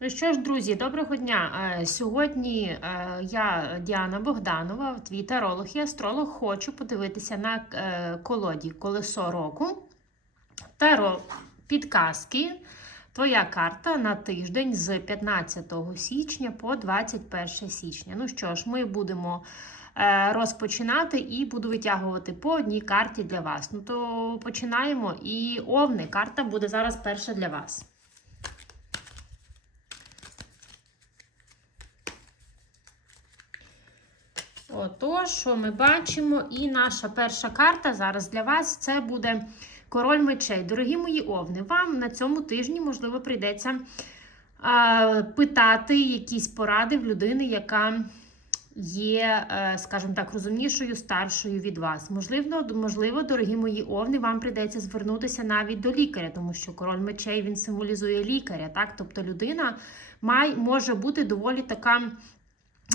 Ну що ж, друзі, доброго дня. Е, Сьогодні е, я, Діана Богданова, твій таролог і астролог, хочу подивитися на е, колоді Колесо року. Таро підказки. Твоя карта на тиждень з 15 січня по 21 січня. Ну що ж, ми будемо розпочинати і буду витягувати по одній карті для вас. Ну то починаємо. І овни, карта буде зараз перша для вас. Отож, що ми бачимо? І наша перша карта зараз для вас це буде король мечей. Дорогі мої овни, вам на цьому тижні, можливо, прийдеться а, питати якісь поради в людини, яка є, е, скажімо так, розумнішою, старшою від вас. Можливо, можливо, дорогі мої овни, вам прийдеться звернутися навіть до лікаря, тому що король мечей він символізує лікаря. Так? Тобто людина має, може бути доволі така.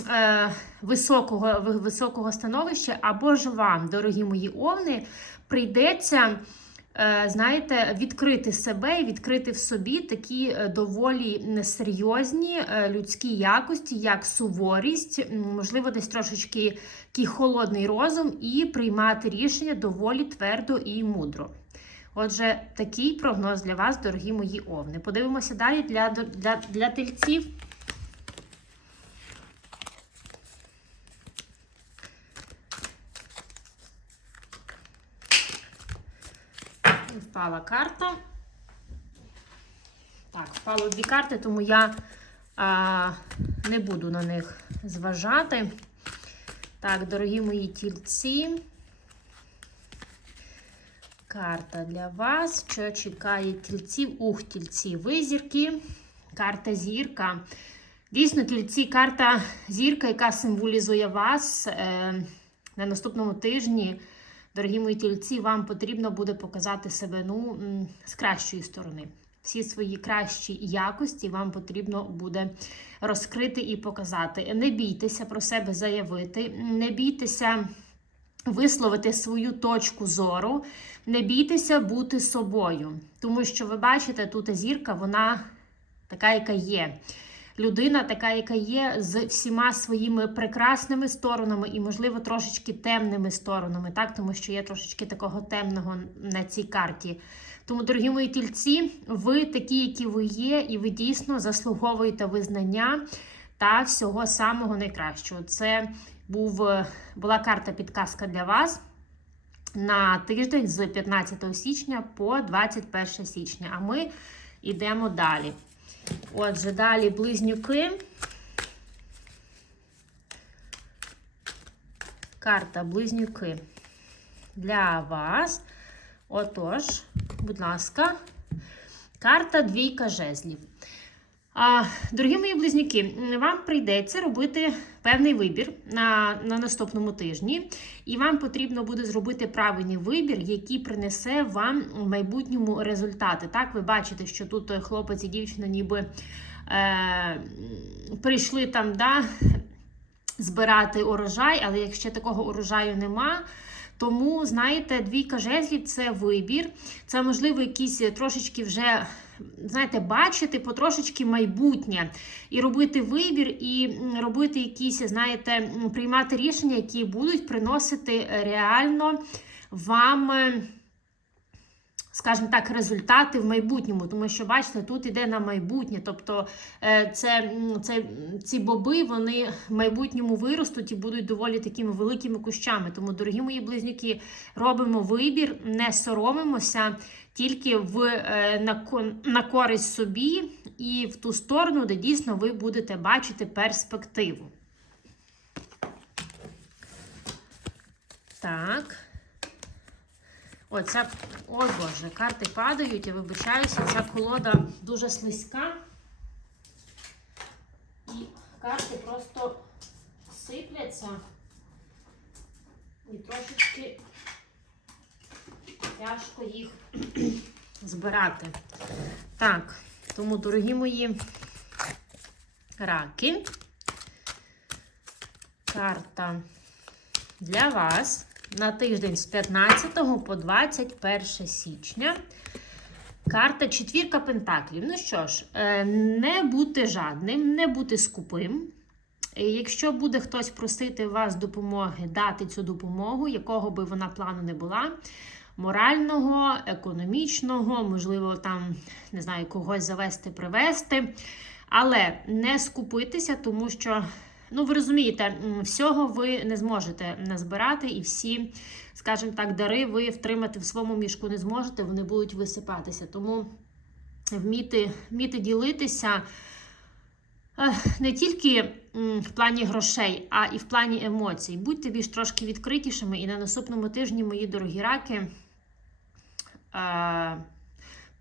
Е, високого високого становища, або ж вам, дорогі мої овни, прийдеться, е, знаєте, відкрити себе і відкрити в собі такі е, доволі несерйозні людські якості, як суворість, можливо, десь трошечки такий холодний розум, і приймати рішення доволі твердо і мудро. Отже, такий прогноз для вас, дорогі мої овни. Подивимося далі для, для, для тельців. Впала карта. Так, впало дві карти, тому я а, не буду на них зважати. Так, дорогі мої тільці. Карта для вас. Що чекає тільців? Ух, тільці, визірки. Карта зірка. Дійсно, тільці, карта зірка, яка символізує вас е, на наступному тижні. Дорогі мої тільці, вам потрібно буде показати себе ну, з кращої сторони. Всі свої кращі якості вам потрібно буде розкрити і показати. Не бійтеся про себе заявити, не бійтеся висловити свою точку зору, не бійтеся бути собою. Тому що ви бачите, тут зірка, вона така, яка є людина, така, яка є з всіма своїми прекрасними сторонами і, можливо, трошечки темними сторонами, так, тому що є трошечки такого темного на цій карті. Тому, дорогі мої тільці, ви такі, які ви є, і ви дійсно заслуговуєте визнання та всього самого найкращого. Це був, була карта підказка для вас. На тиждень з 15 січня по 21 січня. А ми йдемо далі. Отже, далі близнюки. Карта близнюки для вас. Отож, будь ласка, карта двійка жезлів. А, Дорогі мої близнюки, вам прийдеться робити певний вибір на на наступному тижні, і вам потрібно буде зробити правильний вибір, який принесе вам в майбутньому результати. Так, ви бачите, що тут хлопець і дівчина ніби е, прийшли там да, збирати урожай, але якщо такого урожаю нема, тому, знаєте, двійка жезлів це вибір, це, можливо, якісь трошечки вже знаєте, бачити потрошечки майбутнє і робити вибір, і робити якісь, знаєте, приймати рішення, які будуть приносити реально вам. Скажімо так, результати в майбутньому, тому що, бачите, тут іде на майбутнє. Тобто е, це, це, ці боби вони в майбутньому виростуть і будуть доволі такими великими кущами. Тому, дорогі мої близнюки, робимо вибір, не соромимося тільки в, е, на, на користь собі і в ту сторону, де дійсно ви будете бачити перспективу. Так. О, ця, ой Боже, карти падають, я вибачаюся, ця колода дуже слизька. І карти просто сипляться і трошечки тяжко їх збирати. Так, тому, дорогі мої раки, карта для вас на тиждень з 15 по 21 січня. Карта четвірка пентаклів. Ну що ж, е, не бути жадним, не бути скупим. Е, Якщо буде хтось просити вас допомоги, дати цю допомогу, якого би вона плану не була. Морального, економічного, можливо, там не знаю, когось завести, привезти. Але не скупитися, тому що, ну ви розумієте, всього ви не зможете назбирати, і всі, скажімо так, дари ви втримати в своєму мішку не зможете, вони будуть висипатися. Тому вміти, вміти ділитися е, не тільки в плані грошей, а і в плані емоцій. Будьте більш трошки відкритішими, і на наступному тижні, мої дорогі раки.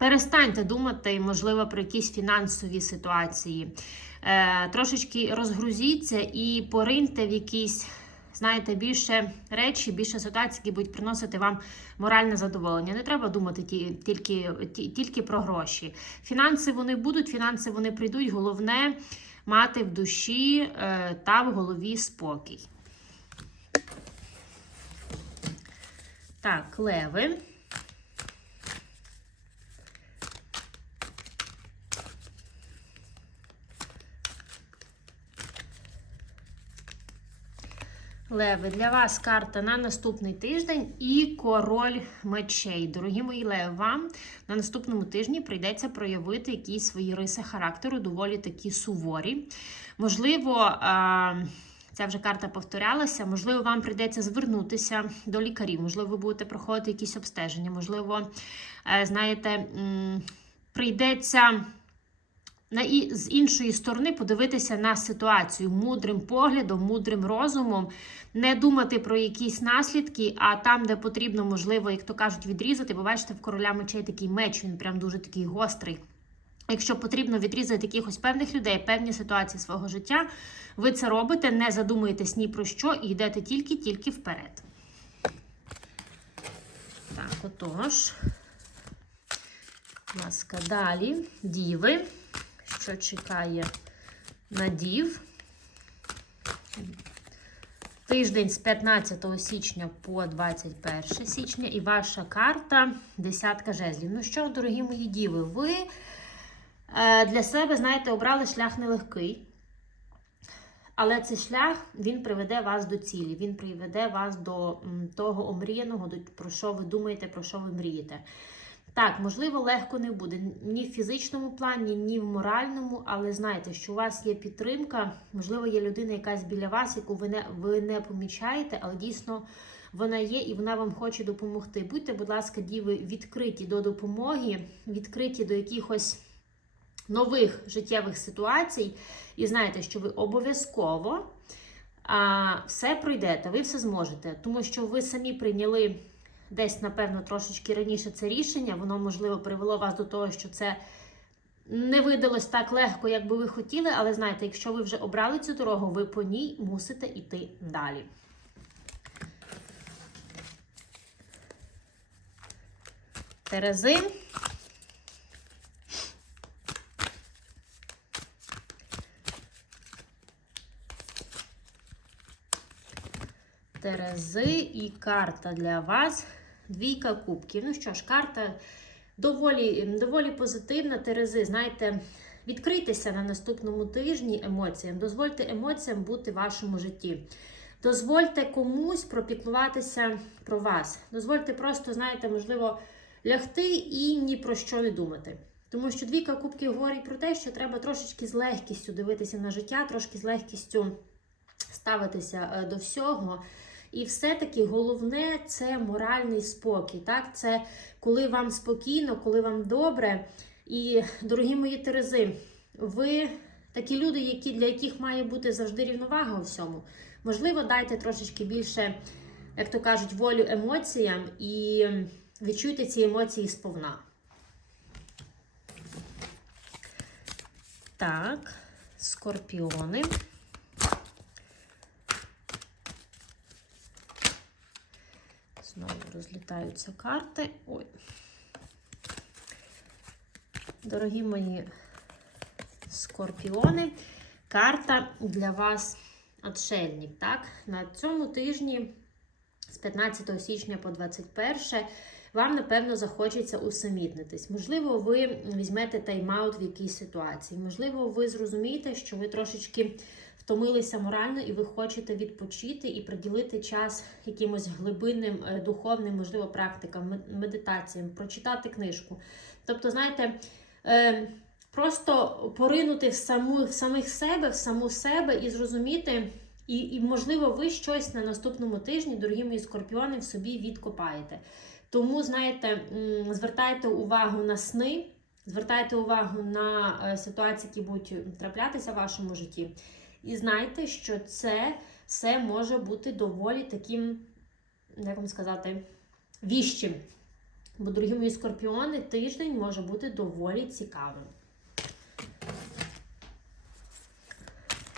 Перестаньте думати, можливо, про якісь фінансові ситуації. Е, трошечки розгрузіться і пориньте в якісь, знаєте, більше речі, більше ситуацій, які будуть приносити вам моральне задоволення. Не треба думати ті- тільки, ті- тільки про гроші. Фінанси вони будуть, фінанси вони прийдуть. Головне мати в душі е, та в голові спокій. Так, леви. Леви, для вас карта на наступний тиждень і король мечей. Дорогі мої леви, вам на наступному тижні прийдеться проявити якісь свої риси характеру, доволі такі суворі. Можливо, ця вже карта повторялася, можливо, вам прийдеться звернутися до лікарів, можливо, ви будете проходити якісь обстеження, можливо, е, знаєте, прийдеться і з іншої сторони подивитися на ситуацію мудрим поглядом, мудрим розумом, не думати про якісь наслідки, а там, де потрібно, можливо, як то кажуть, відрізати. Бо бачите, в короля мечей такий меч, він прям дуже такий гострий. Якщо потрібно відрізати якихось певних людей, певні ситуації свого життя, ви це робите, не задумуєтесь ні про що і йдете тільки-тільки вперед. Так, отож. Будь ласка, далі. Діви що чекає на дів. Тиждень з 15 січня по 21 січня, і ваша карта десятка жезлів. Ну що, дорогі мої діви, ви е, для себе, знаєте, обрали шлях нелегкий. Але цей шлях він приведе вас до цілі, він приведе вас до того омріяного, про що ви думаєте, про що ви мрієте. Так, можливо, легко не буде. Ні в фізичному плані, ні в моральному, але знайте, що у вас є підтримка, можливо, є людина якась біля вас, яку ви не, ви не помічаєте, але дійсно вона є і вона вам хоче допомогти. Будьте, будь ласка, діви, відкриті до допомоги, відкриті до якихось нових життєвих ситуацій, і знаєте, що ви обов'язково а, все пройдете, ви все зможете, тому що ви самі прийняли десь, напевно, трошечки раніше це рішення, воно, можливо, привело вас до того, що це не видалось так легко, як би ви хотіли, але знаєте, якщо ви вже обрали цю дорогу, ви по ній мусите йти далі. Терези. Терези і карта для вас. Двійка кубків. Ну що ж, карта доволі, доволі позитивна. Терези, знаєте, відкрийтеся на наступному тижні емоціям. Дозвольте емоціям бути в вашому житті. Дозвольте комусь пропіклуватися про вас. Дозвольте просто, знаєте, можливо, лягти і ні про що не думати. Тому що двійка кубків говорить про те, що треба трошечки з легкістю дивитися на життя, трошки з легкістю ставитися е, до всього. І все-таки головне це моральний спокій. Так? Це коли вам спокійно, коли вам добре. І, дорогі мої Терези, ви такі люди, які, для яких має бути завжди рівновага у всьому. Можливо, дайте трошечки більше, як то кажуть, волю емоціям і відчуйте ці емоції сповна. Так, скорпіони. Знову розлітаються карти. Ой. Дорогі мої скорпіони, карта для вас отшельник. Так? На цьому тижні з 15 січня по 21 вам, напевно, захочеться усамітнитись. Можливо, ви візьмете тайм-аут в якійсь ситуації. Можливо, ви зрозумієте, що ви трошечки втомилися морально і ви хочете відпочити і приділити час якимось глибинним, е, духовним, можливо, практикам, медитаціям, прочитати книжку. Тобто, знаєте, е, просто поринути в саму в самих себе, в саму себе і зрозуміти. І, і, можливо, ви щось на наступному тижні, дорогі мої скорпіони, в собі відкопаєте. Тому, знаєте, звертайте увагу на сни, звертайте увагу на е, ситуації, які будуть траплятися в вашому житті. І знайте, що це все може бути доволі таким, як вам сказати, віщим. Бо, дорогі мої скорпіони, тиждень може бути доволі цікавим.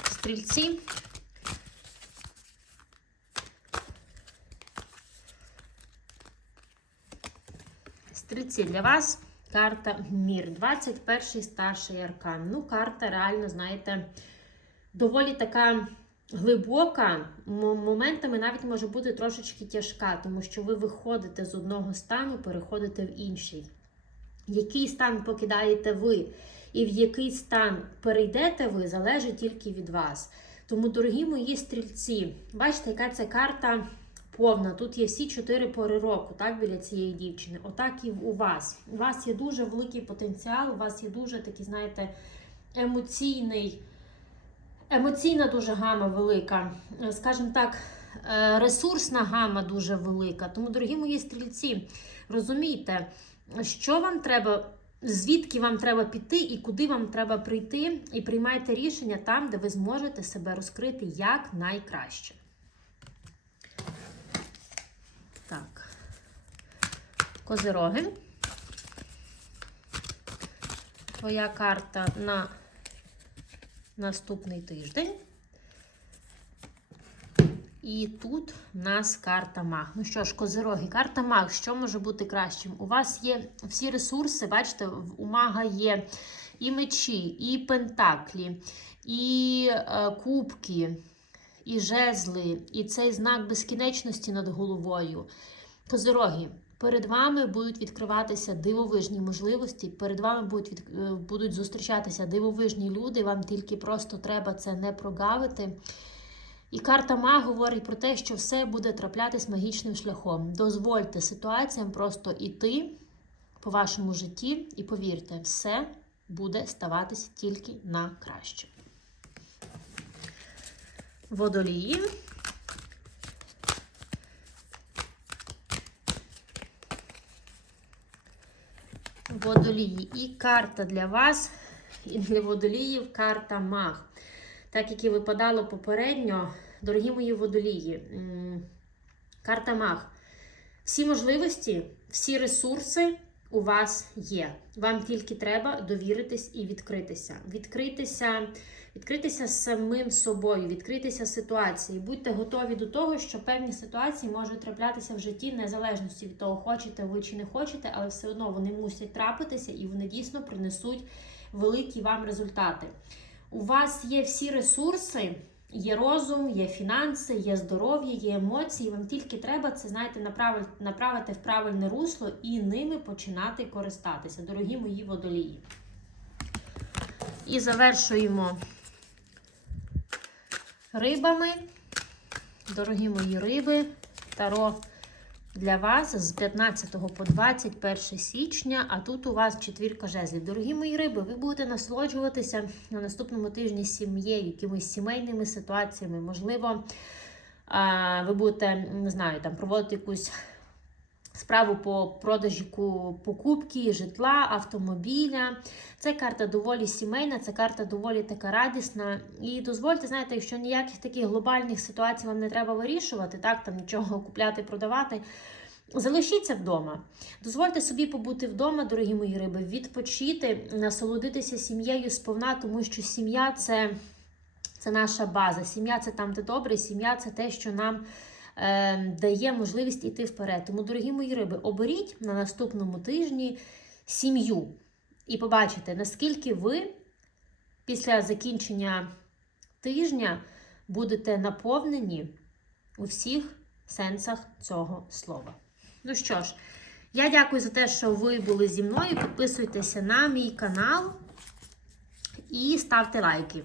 Стрільці. Стрільці для вас карта Мір. 21 старший аркан. Ну, карта реально, знаєте, доволі така глибока. Моментами навіть може бути трошечки тяжка, тому що ви виходите з одного стану, переходите в інший. Який стан покидаєте ви, і в який стан перейдете ви, залежить тільки від вас. Тому, дорогі мої стрільці, бачите, яка ця карта повна. Тут є всі чотири пори року, так, біля цієї дівчини. Отак і у вас. У вас є дуже великий потенціал, у вас є дуже такий, знаєте, емоційний, емоційна дуже гама велика. Е, Скажімо так, е, ресурсна гама дуже велика. Тому, дорогі мої стрільці, розумійте, що вам треба. Звідки вам треба піти і куди вам треба прийти, і приймайте рішення там, де ви зможете себе розкрити як найкраще. Так. Козироги. Твоя карта на наступний тиждень. І тут в нас карта Маг. Ну що ж, козироги, карта Маг, що може бути кращим? У вас є всі ресурси, бачите, у мага є і мечі, і пентаклі, і е, кубки, і жезли, і цей знак безкінечності над головою. Козироги, перед вами будуть відкриватися дивовижні можливості, перед вами будуть, від, е, будуть зустрічатися дивовижні люди, вам тільки просто треба це не прогавити. І карта Маг говорить про те, що все буде траплятись магічним шляхом. Дозвольте ситуаціям просто іти по вашому житті, і повірте, все буде ставатись тільки на краще. Водолії. Водолії. І карта для вас, і для водоліїв карта Маг. Так як і випадало попередньо, дорогі мої водолії, карта Маг. Всі можливості, всі ресурси у вас є. Вам тільки треба довіритись і відкритися. Відкритися, відкритися самим собою, відкритися ситуації. Будьте готові до того, що певні ситуації можуть траплятися в житті, незалежності від того, хочете ви чи не хочете, але все одно вони мусять трапитися і вони дійсно принесуть великі вам результати. У вас є всі ресурси, є розум, є фінанси, є здоров'я, є емоції. Вам тільки треба це, знаєте, направити, направити в правильне русло і ними починати користатися, дорогі мої водолії. І завершуємо рибами. Дорогі мої риби, таро для вас з 15 по 21 січня, а тут у вас четвірка жезлів. Дорогі мої риби, ви будете насолоджуватися на наступному тижні сім'єю, якимись сімейними ситуаціями. Можливо, ви будете, не знаю, там проводити якусь справу по продажі покупки, житла, автомобіля. Це карта доволі сімейна, це карта доволі така радісна. І дозвольте, знаєте, якщо ніяких таких глобальних ситуацій вам не треба вирішувати, так там нічого купляти, продавати. Залишіться вдома. Дозвольте собі побути вдома, дорогі мої риби, відпочити, насолодитися сім'єю сповна, тому що сім'я це, це наша база. Сім'я це там, де добре, сім'я це те, що нам дає можливість іти вперед. Тому, дорогі мої риби, оберіть на наступному тижні сім'ю і побачите, наскільки ви після закінчення тижня будете наповнені у всіх сенсах цього слова. Ну що ж, Я дякую за те, що ви були зі мною. Підписуйтеся на мій канал і ставте лайки.